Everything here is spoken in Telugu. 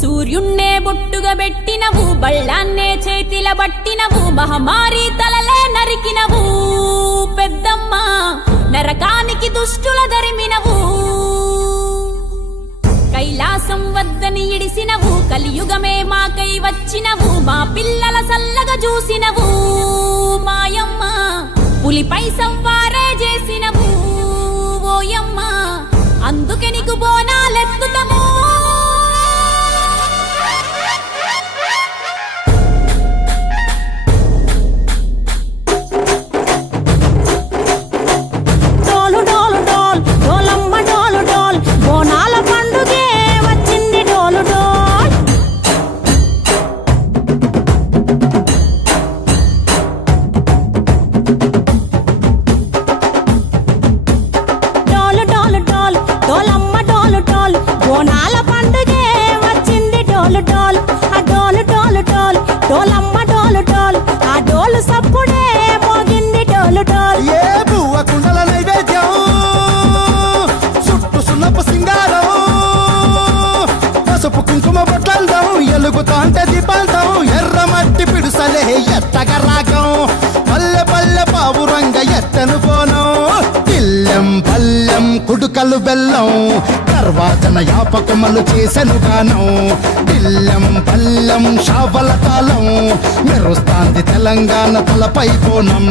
సూర్యున్నే బొట్టుగా పెట్టినవు, బళ్ళాన్నే చేతిల బట్టినవు, మహమారి తలలే నరికినవు పెద్దమ్మ, నరకానికి దుష్టుల దరిమినవు. కైలాసం వద్దని ఇడిసినవు, కలియుగమే మాకై వచ్చినవు, మా పిల్లల సల్లగా చూసినవు మాయమ్మ, పులిపై సవ్వారే చేసినవు ఓయమ్మ, అందుకే నీకు బోనాలెత్తుతము. ఎలుగుతాంటే దీపాలతో ఎర్రమట్టి పిడుసలే ఎత్తగ రాగం, పల్లె పల్లె పావురంగ ఎత్తను పోనం, పిల్లెం పల్లెం కుడుకలు బెల్లం, తర్వాతన యాపకమలు చేసెను గానం, పిల్లెం పల్లెం షావల తాళం, మెరుస్తాంది తెలంగాణ తలపై పోనం.